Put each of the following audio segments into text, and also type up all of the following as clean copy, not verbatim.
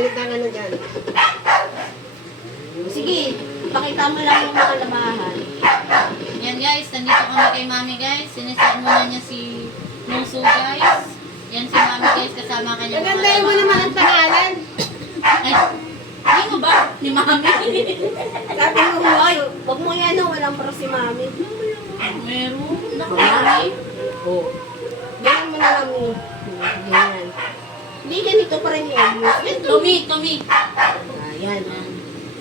Salita ka na dyan. Sige, pakita mo lang yung mga lamahan. Yan guys, nandito kami kay Mami guys. Siniset muna niya si Muso guys. Yan si Mami guys, kasama kanya. Nagandahin mo naman ang pangalan. Ay, hindi mo ba? Ni Mami. Sabi mo mo. Ay, wag mo yan, no? Walang para si Mami. Meron. Naku, Mami. Oo. Ganyan mo na lang mo. Ganyan. Hindi, ganito pa rin yun. Tommy. Ayan.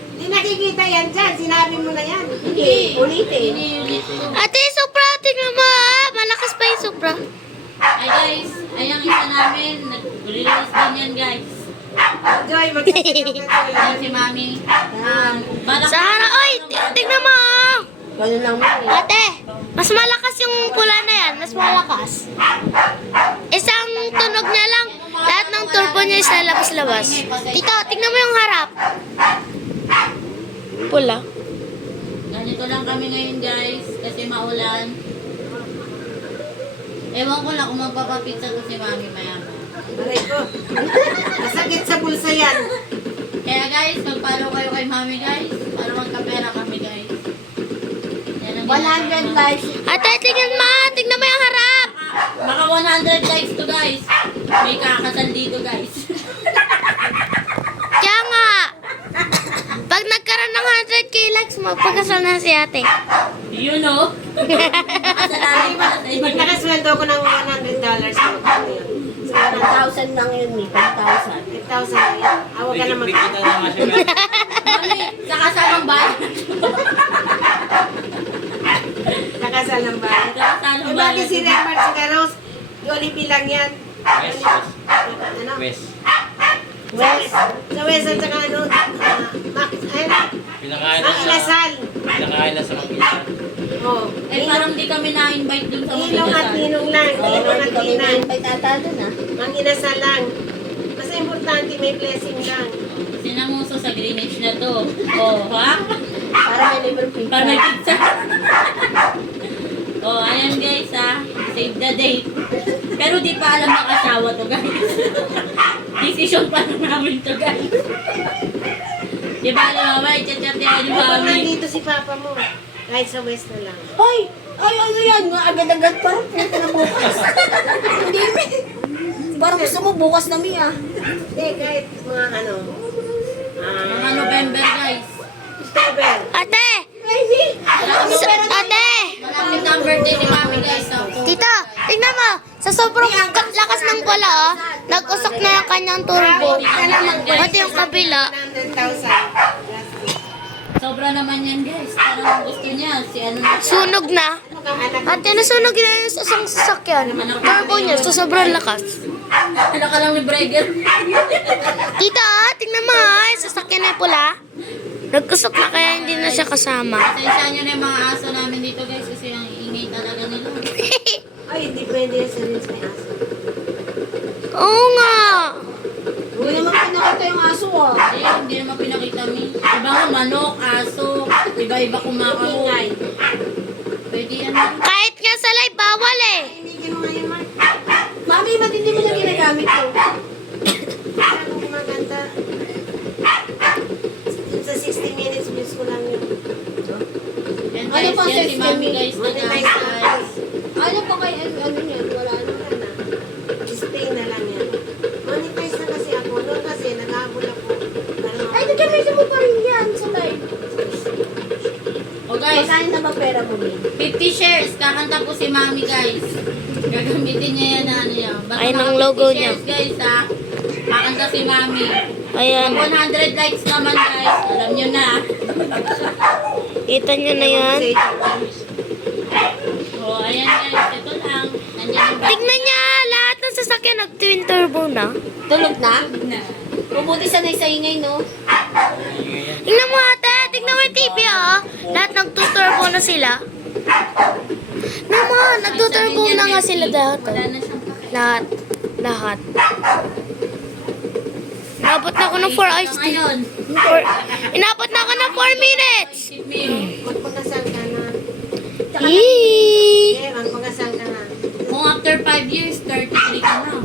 Hindi nakikita yan dyan. Sinabi mo na yan. Hindi, ulitin. Ulit. Ate, Supra, tingnan mo ah. Malakas pa yung Supra. Ay guys, ayang isa namin. Nag-release din yan guys. Joy, magsasayaw ka Yan Joy. si Mami. Sa harap, oy, tingnan mo ah. Ganun lang mo. Ate, mas malakas yung pula na yan. Mas malakas. Isang tunog niya lang. Lahat ng turbo niya is lalabas-labas. Tito, tingnan mo yung harap. Pula. Ganito lang kami ngayon guys, kasi maulan. Ewan ko lang kung magpapapizza to si Mami maya-maya. Aray ko. Masakit sa bulsa yan. Kaya guys, mag-follow kayo kay Mami guys, para magkapera kami guys. Yan ang 100 likes. Ate, tingnan mo yung harap. Maka 100 likes to guys. May kakasal dito guys. Kaya nga. Pag nagkaroon ng 100k likes, magpagkasal na si ate. You know? Kasalanan pa sa Pag nakasweldo ko ng $100, magkano yun? So, 1,000 lang yun, eh. 10,000. 8,000 na yun. Awag ka naman. Mami, sa kasalang bayan. Nakasal ng bahay. Sa kasalang Eh, bakit si bayan. Remar Cigaros? Jollibee lang yan. West. Ano? West. West. Sa West at saka ano? Max, ayun. Pinakain Ang Ilasal. na sa Makisan. Oh. Eh parang di kami na-invite dun sa Ilong at Makisan. Ninong lang. Ilong at Kami Ninang. na tata dun, ah. Mang inasal lang. Basta importante may blessing lang. Sinamuso sa Greenwich na to. Oh, ha? Para may libreng pizza. Para may pizza. Oh, ayan guys ha. Save the date. Pero di pa alam ng asawa to guys. Decision pa lang namin to guys. Di ba alam mama, i-chat-chat yan ni Kapag Mami. nandito si Papa mo, kahit sa West na lang. Hoy! Ay, ano yan? Nga agad-agad parang pumunta na bukas. Hindi, me. Parang gusto mo bukas na, Mi, ah. Hindi, kahit mga ano. Mga November guys. October. Ate! Ate! Malapit na ang birthday ni Mami guys. So, Tita, tingnan mo. Sa sobrang lakas ng pula, oh, nag-usok na yung kanyang turbo. Pati yung kabila. 100,000. sobra naman yan guys. Parang gusto niya. Si ano na. Sunog na. Anak Ate, nasunog na yung isang sasakyan. Turbo niya, so sobrang lakas. Ano ka lang ni Breger? Tita, tingnan mo, yung sasakyan na pula. Nag-usok na kaya hindi na siya kasama. Pasensya nyo na yung mga aso namin dito guys. Kasi ang ingay talaga nila. Ay, hindi pwede yan sa rin sa aso. Oo nga. Hindi naman pinakita yung aso, ah. Eh, hindi naman pinakita mi. Iba nga manok, aso, iba-iba kumakain. Pwede yan. Kahit nga sa live, bawal eh. Hinigin mo ngayon, Mark. Mami, ba't hindi mo na ginagamit to? Ano kumaganda? Yung sa 60 minutes, views ko lang yun. Yan Ano guys, pang yan si system Mami ni- guys. Monetize na Nag-guys. Ano pa kay ano yan? Wala na. Wala na. Stay na lang yan. Monetize na kasi ako. Noon kasi, nag-aabol ako. Ay, nagkamesa mo pa rin yan sa live. O guys, Magkano na ba pera mo, Mi? 50 shares. Kakanta po si Mami guys. Gagamitin niya yan na ano yan. Basta Ay, ng mga 50 logo niya. shares guys ha. Kakanta si Mami. Ayan. Pag 100 likes naman guys. Alam nyo na. Kita nyo na yan. O, ayan guys. Ito lang. Nandiyan yung Tingnan niya, lahat ng sasakyan nag-twin turbo na. Tulog na? na. Mabuti sanay sa ingay, no? Tingnan mo ate, tingnan mo yung TV oh. Lahat nag-turbo na sila. Naman, nag-turbo na nga sila lahat. Wala Oh. na siyang pakita. Lahat. Lahat. Inabot na ako ng 4 hours. Ngayon. Inabot na ako ng 4 minutes. Tip me. Magpakasal ka na. Yee! Eh, magpakasal ka na. Kung after 5 years, 33 ka na.